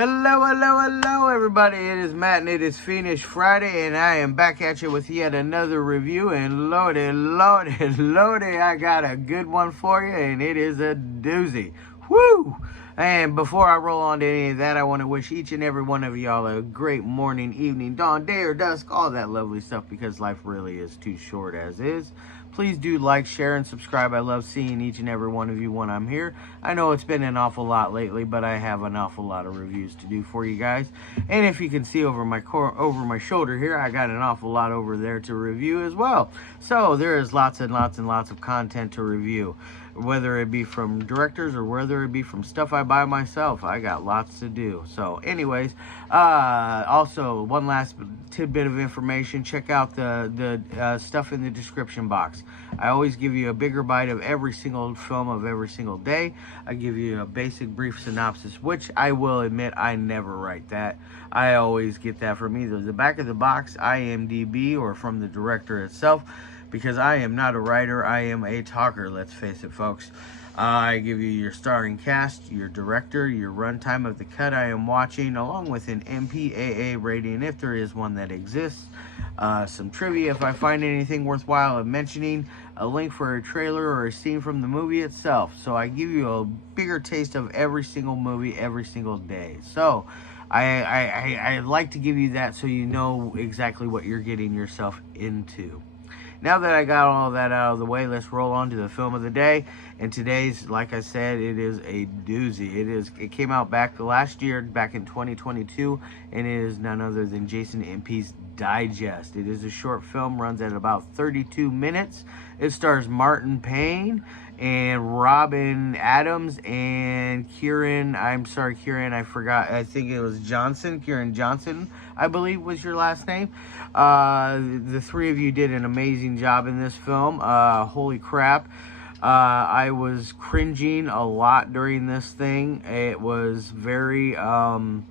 Hello, everybody. It is Matt, and it is Finish Friday, and I am back at you with yet another review. And lordy, I got a good one for you, and it is a doozy. Woo! And before I roll on to any of that, I want to wish each and every one of y'all a great morning, evening, dawn, day, or dusk, all that lovely stuff, because life really is too short as is. Please do like, share, and subscribe. I love seeing each and every one of you when I'm here. I know it's been an awful lot lately, but I have an awful lot of reviews to do for you guys. And if you can see over my shoulder here, I got an awful lot over there to review as well. So there is lots and lots of content to review, whether it be from directors or whether it be from stuff I buy myself. I got lots to do. So anyways, also one last tidbit of information, check out the stuff in the description box. I always give you a bigger bite of every single film of every single day. I give you a basic brief synopsis, which I will admit I never write that. I always get that from either the back of the box, IMDb, or from the director itself, because I am not a writer, I am a talker, let's face it, folks. I give you your starring cast, your director, your runtime of the cut I am watching, along with an MPAA rating if there is one that exists, some trivia if I find anything worthwhile of mentioning, a link for a trailer or a scene from the movie itself. So I give you a bigger taste of every single movie every single day. So I like to give you that so you know exactly what you're getting yourself into. Now that I got all that out of the way, let's roll on to the film of the day. And today's, like I said, it is a doozy. It came out back last year, back in 2022, and it is none other than Jason Impey's Digest. It is a short film, runs at about 32 minutes. It stars Payne and Robyn Adams and Kieran. I'm sorry, Kieran, I forgot. I think it was Kieran Johnson, I believe was your last name. The three of you did an amazing job in this film. Holy crap. I was cringing a lot during this thing. It was very, well,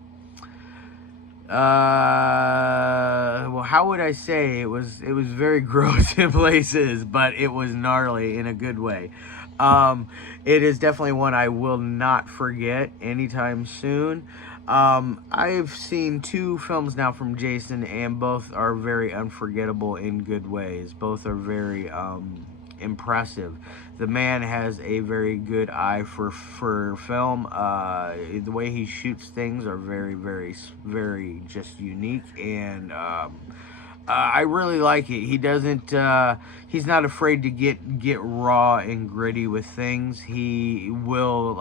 how would I say? It was very gross in places, but it was gnarly in a good way. It is definitely one I will not forget anytime soon. I've seen two films now from Jason, and both are very unforgettable in good ways. Both are very, impressive. The man has a very good eye for film. The way he shoots things are very just unique, and I really like it. He doesn't he's not afraid to get raw and gritty with things. He will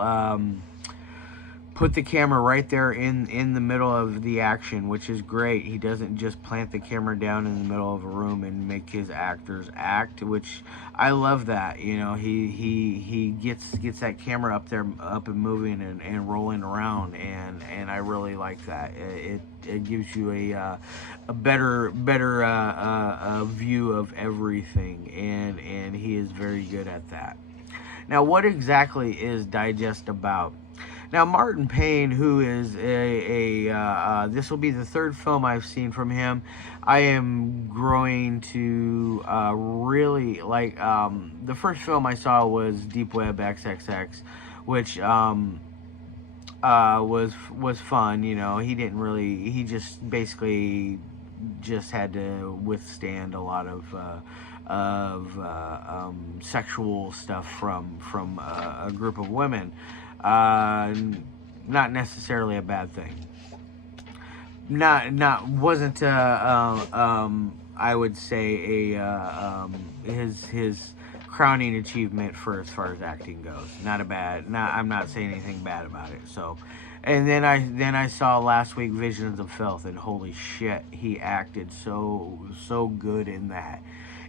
put the camera right there in the middle of the action, which is great. He doesn't just plant the camera down in the middle of a room and make his actors act, which I love that. You know, he gets that camera up and moving and rolling around, and I really like that. It gives you a better view of everything, and he is very good at that. Now, what exactly is Digest about? Now, Payne, who is this will be the third film I've seen from him. I am growing to really like, the first film I saw was Deep Web XXX, which was fun. You know, he just basically just had to withstand a lot of sexual stuff from a group of women. Not necessarily a bad thing. Wasn't I would say his crowning achievement for as far as acting goes. I'm not saying anything bad about it. So, and then I saw last week Visions of Filth, and holy shit, he acted so good in that.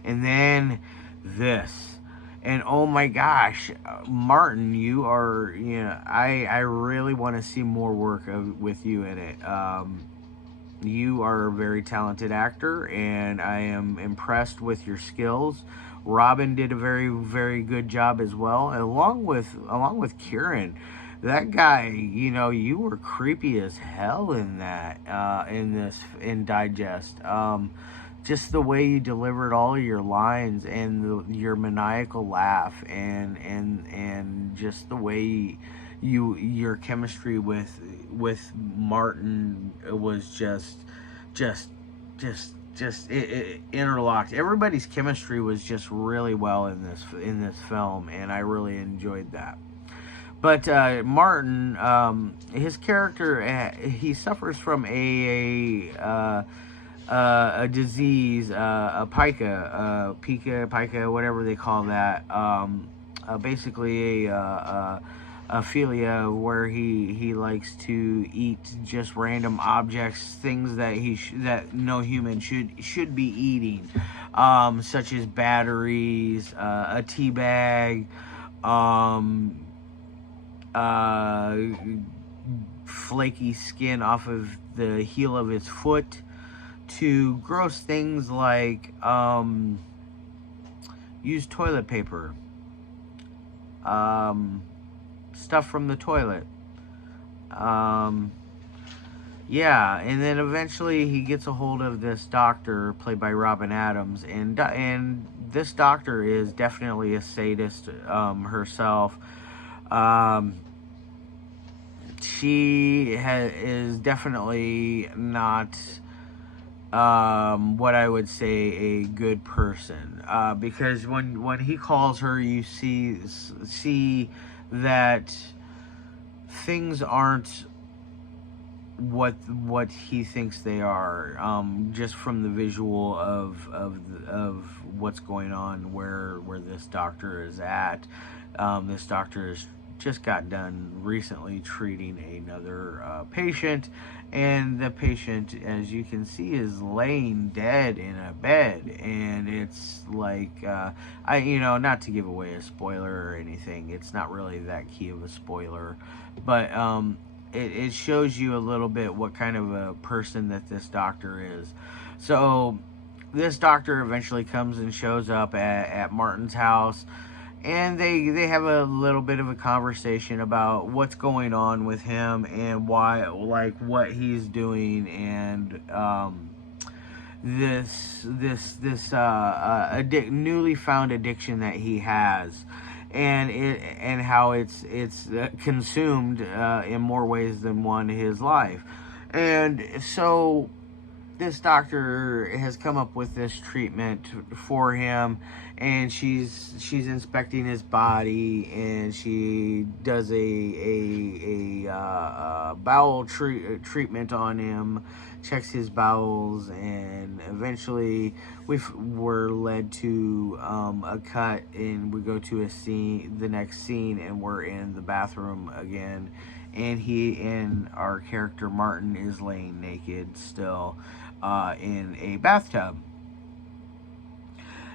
And then this. And oh my gosh, Martin, I really want to see more work with you in it. You are a very talented actor, and I am impressed with your skills. Robyn did a very good job as well, along with Kieran. That guy, you were creepy as hell in that, in Digest. Just the way you delivered all of your lines, and your maniacal laugh, and just the way your chemistry with Martin was just it interlocked. Everybody's chemistry was just really well in this film, and I really enjoyed that. But Martin, his character, he suffers from a disease, a pica, whatever they call that. Basically a philia, where he likes to eat just random objects, things that that no human should be eating, such as batteries, a tea bag, um, uh, flaky skin off of the heel of his foot, to gross things like used toilet paper, um, stuff from the toilet. Um, yeah, and then eventually he gets a hold of this doctor played by Robyn Adams, and this doctor is definitely a sadist herself. Um, she is definitely not what I would say a good person, because when he calls her, you see that things aren't what he thinks they are, just from the visual of what's going on, where this doctor is at. This doctor has just got done recently treating another patient, and the patient, as you can see, is laying dead in a bed, and it's like, not to give away a spoiler or anything, it's not really that key of a spoiler, but it shows you a little bit what kind of a person that this doctor is. So this doctor eventually comes and shows up at Martin's house, and they have a little bit of a conversation about what's going on with him, and why, like, what he's doing, and this newly found addiction that he has, and how it's consumed in more ways than one his life. And so this doctor has come up with this treatment for him, and she's inspecting his body, and she does a bowel treatment on him, checks his bowels, and eventually we're led to a cut, and we go to the next scene, and we're in the bathroom again, and our character Martin is laying naked still in a bathtub.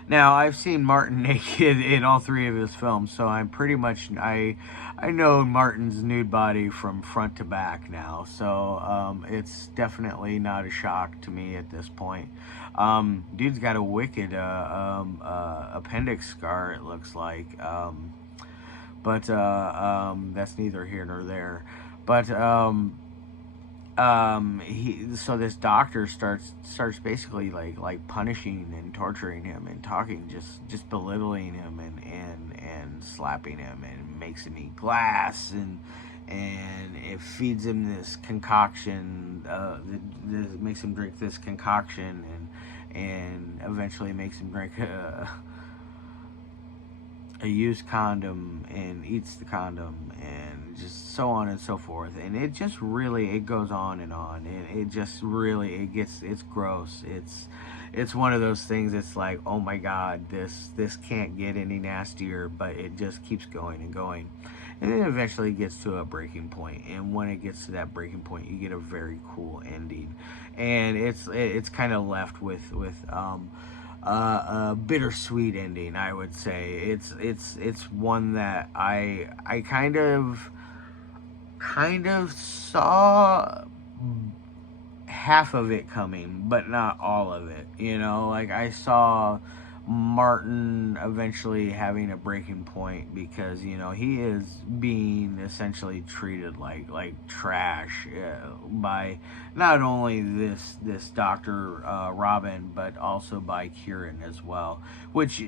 Now, I've seen Martin naked in all three of his films, so I'm pretty much, I know Martin's nude body from front to back now, so it's definitely not a shock to me at this point. Dude's got a wicked appendix scar, it looks like, but that's neither here nor there. But so this doctor starts basically like punishing and torturing him, and talking, just belittling him, and slapping him, and makes him eat glass, and it feeds him this concoction, makes him drink this concoction, and eventually makes him drink a used condom, and eats the condom, and just so on and so forth. And it just really, it goes on, and it just really, it's gross. It's one of those things. It's like, oh my god, this can't get any nastier, but it just keeps going and going, and then eventually gets to a breaking point. And when it gets to that breaking point, you get a very cool ending, and it's kind of left with a bittersweet ending, I would say. It's one that I kind of saw half of it coming, but not all of it. Like, I saw Martin eventually having a breaking point, because he is being essentially treated like trash by not only this doctor Robyn, but also by Kieran as well, which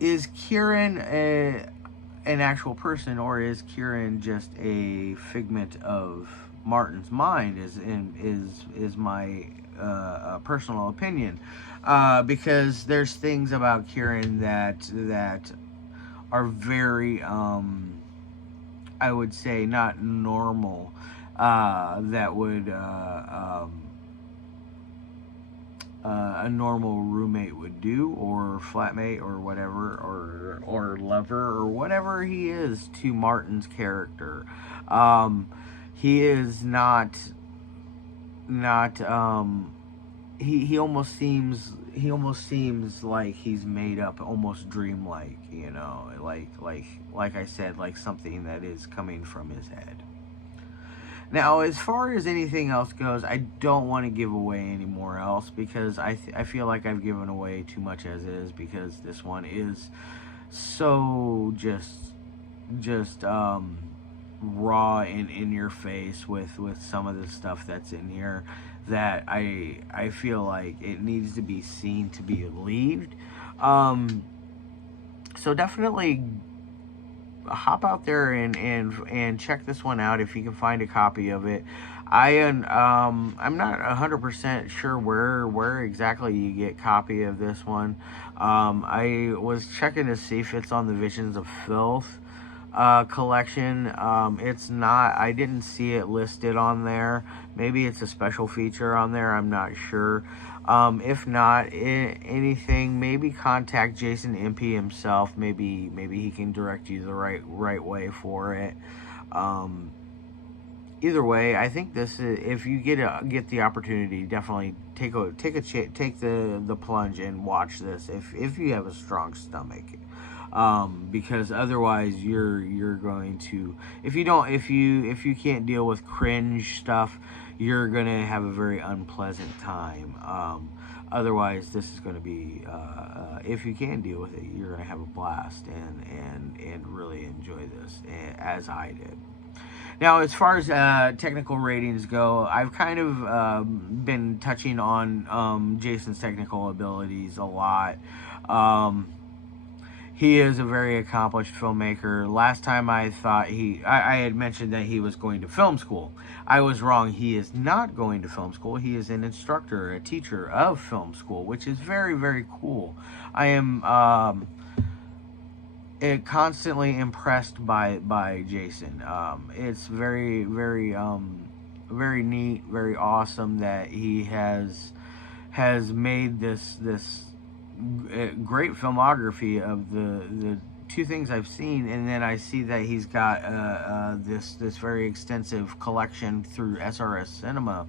is Kieran an actual person, or is Kieran just a figment of Martin's mind? Is my personal opinion, because there's things about Kieran that are very, I would say, not normal, that would a normal roommate would do, or flatmate, or whatever, or lover, or whatever he is to Martin's character. He is not he almost seems like he's made up, almost dreamlike, like I said, like something that is coming from his head. Now, as far as anything else goes, I don't want to give away any more else, because I feel like I've given away too much as is, because this one is so just raw and in your face with some of the stuff that's in here, that I feel like it needs to be seen to be believed. So definitely hop out there and check this one out if you can find a copy of it. I'm not 100% sure where exactly you get copy of this one. I was checking to see if it's on the Visions of Filth collection. It's not. I didn't see it listed on there. Maybe it's a special feature on there. I'm not sure. If not anything, maybe contact Jason Impey himself. Maybe he can direct you the right way for it. Either way, I think this is, if you get the opportunity, definitely take the plunge and watch this if you have a strong stomach. Because otherwise you're going to, if you can't deal with cringe stuff, you're gonna have a very unpleasant time. Otherwise, this is going to be, if you can deal with it, you're gonna have a blast and really enjoy this, as I did. Now, as far as technical ratings go, I've kind of been touching on Jason's technical abilities a lot. He is a very accomplished filmmaker. Last time I thought I had mentioned that he was going to film school. I was wrong. He is not going to film school. He is an instructor, a teacher of film school, which is very, very cool. I am constantly impressed by Jason. It's very, very, very neat, very awesome that he has made this great filmography of the two things I've seen, and then I see that he's got this very extensive collection through SRS Cinema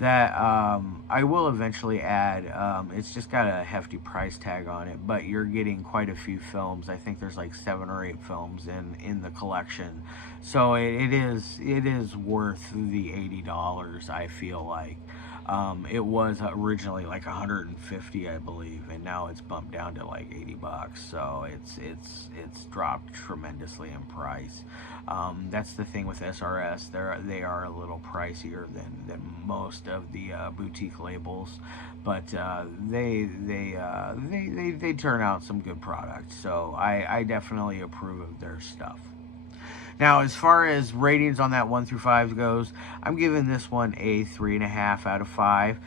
that I will eventually add. It's just got a hefty price tag on it, but you're getting quite a few films. I think there's like 7 or 8 films in the collection, so it is worth the $80. I feel like. It was originally like 150, I believe, and now it's bumped down to like $80. So it's dropped tremendously in price. That's the thing with SRS; they are a little pricier than most of the boutique labels, but they turn out some good products. So I definitely approve of their stuff. Now, as far as ratings on that 1 through 5 goes, I'm giving this one a 3.5 out of 5.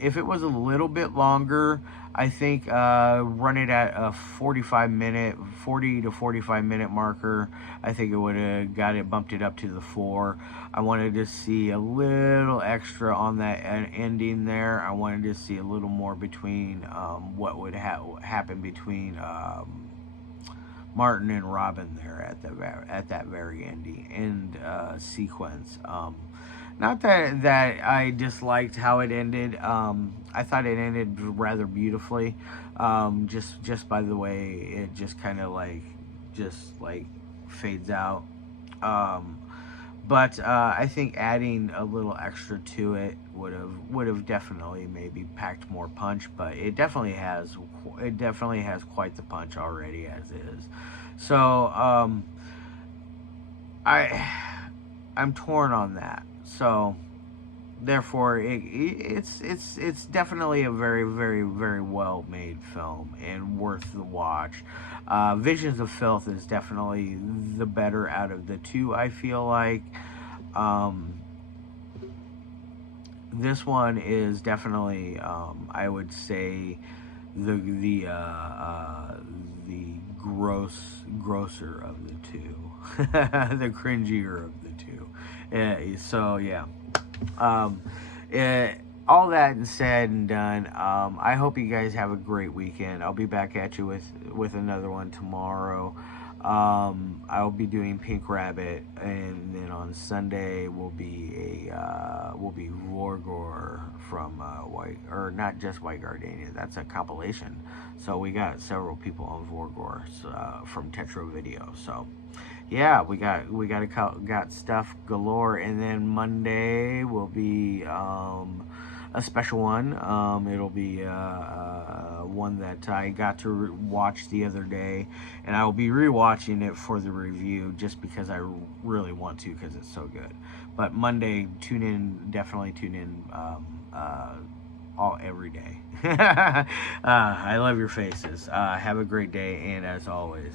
If it was a little bit longer, I think run it at a 40 to 45 minute marker. I think it would have got it, bumped it up to the 4. I wanted to see a little extra on that ending there. I wanted to see a little more between what would happen between Martin and Robyn there at that very end sequence. Not that I disliked how it ended. I thought it ended rather beautifully. Just by the way it just kind of just fades out. But I think adding a little extra to it would have definitely maybe packed more punch. But it definitely has quite the punch already as is. So I'm torn on that. So therefore, it's definitely a very, very, very well made film and worth the watch. Visions of Filth is definitely the better out of the two, I feel like. Um, this one is definitely, I would say, the grosser of the two, the cringier of the two. So yeah. Um, all that said and done, I hope you guys have a great weekend. I'll be back at you with another one tomorrow. I'll be doing Pink Rabbit, and then on Sunday will be Vorgor from White, or not just White Gardenia. That's a compilation. So we got several people on Vorgor from Tetro Video. So yeah, we got stuff galore, and then Monday will be a special one. It'll be one that I got to watch the other day, and I will be rewatching it for the review just because I really want to, because it's so good. But Monday, definitely tune in every day. I love your faces. Have a great day, and as always,